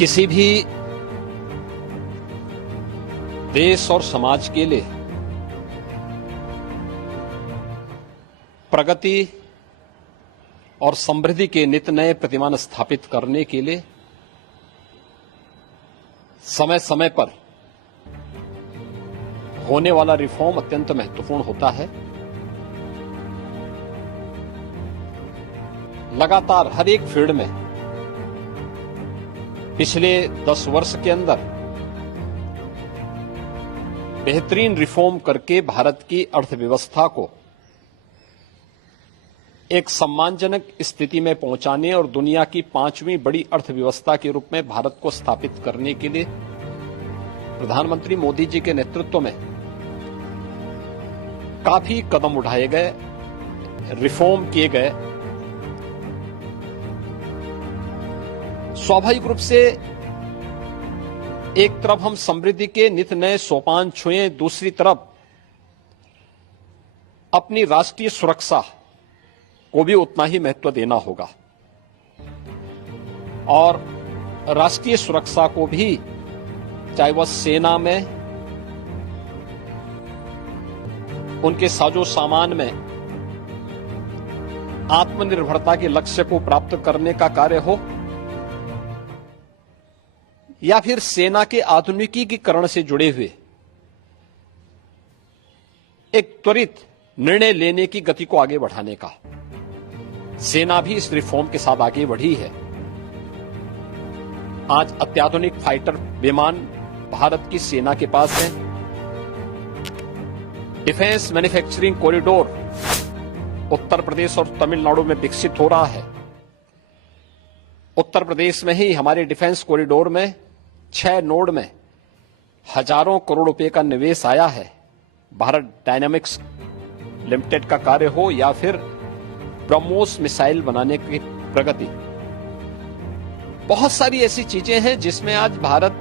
किसी भी देश और समाज के लिए प्रगति और समृद्धि के नित नए प्रतिमान स्थापित करने के लिए समय समय पर होने वाला रिफॉर्म अत्यंत महत्वपूर्ण होता है। लगातार हर एक फील्ड में पिछले 10 वर्ष के अंदर बेहतरीन रिफॉर्म करके भारत की अर्थव्यवस्था को एक सम्मानजनक स्थिति में पहुंचाने और दुनिया की 5वीं बड़ी अर्थव्यवस्था के रूप में भारत को स्थापित करने के लिए प्रधानमंत्री मोदी जी के नेतृत्व में काफी कदम उठाए गए, रिफॉर्म किए गए। स्वाभाविक रूप से एक तरफ हम समृद्धि के नित नए सोपान छुए, दूसरी तरफ अपनी राष्ट्रीय सुरक्षा को भी उतना ही महत्व देना होगा और राष्ट्रीय सुरक्षा को भी, चाहे वह सेना में, उनके साजो सामान में, आत्मनिर्भरता के लक्ष्य को प्राप्त करने का कार्य हो या फिर सेना के आधुनिकीकरण से जुड़े हुए एक त्वरित निर्णय लेने की गति को आगे बढ़ाने का, सेना भी इस रिफॉर्म के साथ आगे बढ़ी है। आज अत्याधुनिक फाइटर विमान भारत की सेना के पास है। Defence manufacturing corridor Uttar Pradesh और तमिलनाडु में विकसित हो रहा है। उत्तर प्रदेश में ही हमारे डिफेंस कॉरिडोर में 6 नोड में हजारों करोड़ रुपए का निवेश आया है। भारत डायनामिक्स लिमिटेड का कार्य हो या फिर ब्रह्मोस मिसाइल बनाने की प्रगति, बहुत सारी ऐसी चीजें हैं जिसमें आज भारत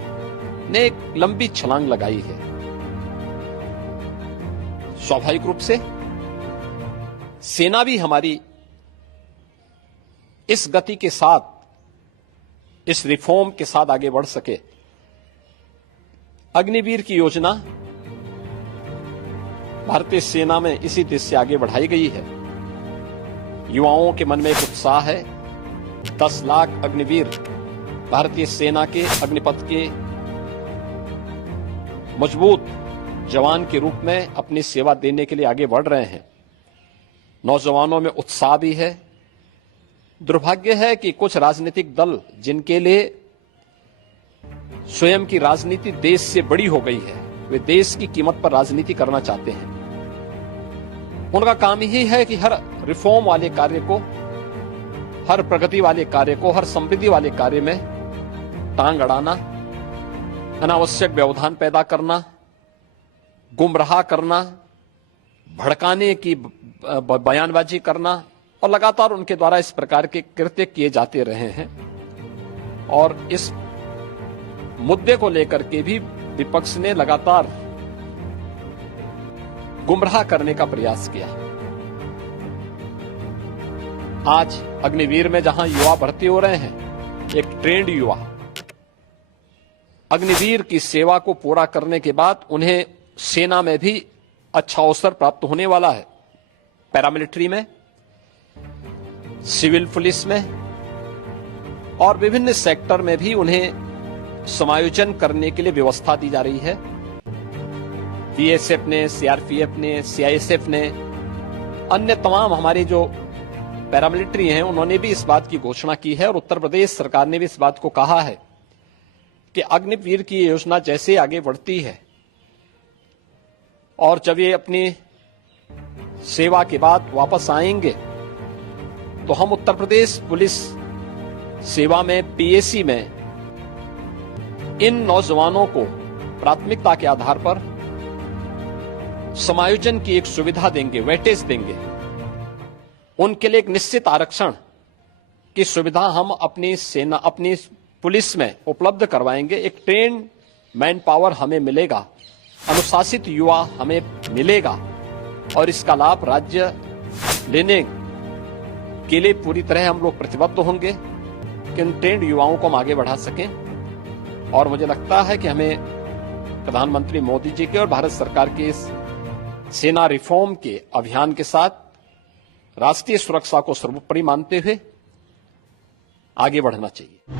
ने एक लंबी छलांग लगाई है। स्वाभाविक रूप से सेना भी हमारी इस गति के साथ, इस रिफॉर्म के साथ आगे बढ़ सके। अग्निवीर की योजना भारतीय सेना में इसी देश से आगे बढ़ाई गई है। युवाओं के मन में एक उत्साह है। 10 लाख अग्निवीर भारतीय सेना के अग्निपथ के मजबूत जवान के रूप में अपनी सेवा देने के लिए आगे बढ़ रहे हैं। नौजवानों में उत्साह भी है। दुर्भाग्य है कि कुछ राजनीतिक दल, जिनके लिए स्वयं की राजनीति देश से बड़ी हो गई है, वे देश की कीमत पर राजनीति करना चाहते हैं। उनका काम यही है कि हर रिफॉर्म वाले कार्य को, हर प्रगति वाले कार्य को, हर समृद्धि वाले कार्य में टांग अड़ाना, अनावश्यक व्यवधान पैदा करना, गुमराह करना, भड़काने की बयानबाजी करना, और लगातार उनके द्वारा इस प्रकार के कृत्य किए जाते रहे हैं। और इस मुद्दे को लेकर के भी विपक्ष ने लगातार गुमराह करने का प्रयास किया। आज अग्निवीर में जहां युवा भर्ती हो रहे हैं, एक ट्रेंड युवा अग्निवीर की सेवा को पूरा करने के बाद उन्हें सेना में भी अच्छा अवसर प्राप्त होने वाला है। पैरामिलिट्री में, सिविल पुलिस में और विभिन्न सेक्टर में भी उन्हें समायोजन करने के लिए व्यवस्था दी जा रही है। बीएसएफ ने, सीआरपीएफ ने, सीआईएसएफ ने, अन्य तमाम हमारे जो पैरामिलिट्री हैं, उन्होंने भी इस बात की घोषणा की है और उत्तर प्रदेश सरकार ने भी इस बात को कहा है कि अग्निवीर की योजना जैसे आगे बढ़ती है और जब ये अपनी सेवा के बाद वापस आएंगे तो हम उत्तर प्रदेश पुलिस सेवा में, पीएसी में इन नौजवानों को प्राथमिकता के आधार पर समायोजन की एक सुविधा देंगे, वेटेज देंगे। उनके लिए एक निश्चित आरक्षण की सुविधा हम अपनी सेना, अपनी पुलिस में उपलब्ध करवाएंगे। एक ट्रेन मैन पावर हमें मिलेगा, अनुशासित युवा हमें मिलेगा और इसका लाभ राज्य लेने के लिए पूरी तरह हम लोग प्रतिबद्ध होंगे कि उन ट्रेंड युवाओं को हम आगे बढ़ा सकें। और मुझे लगता है कि हमें प्रधानमंत्री मोदी जी के और भारत सरकार के इस सेना रिफॉर्म के अभियान के साथ राष्ट्रीय सुरक्षा को सर्वोपरि मानते हुए आगे बढ़ना चाहिए।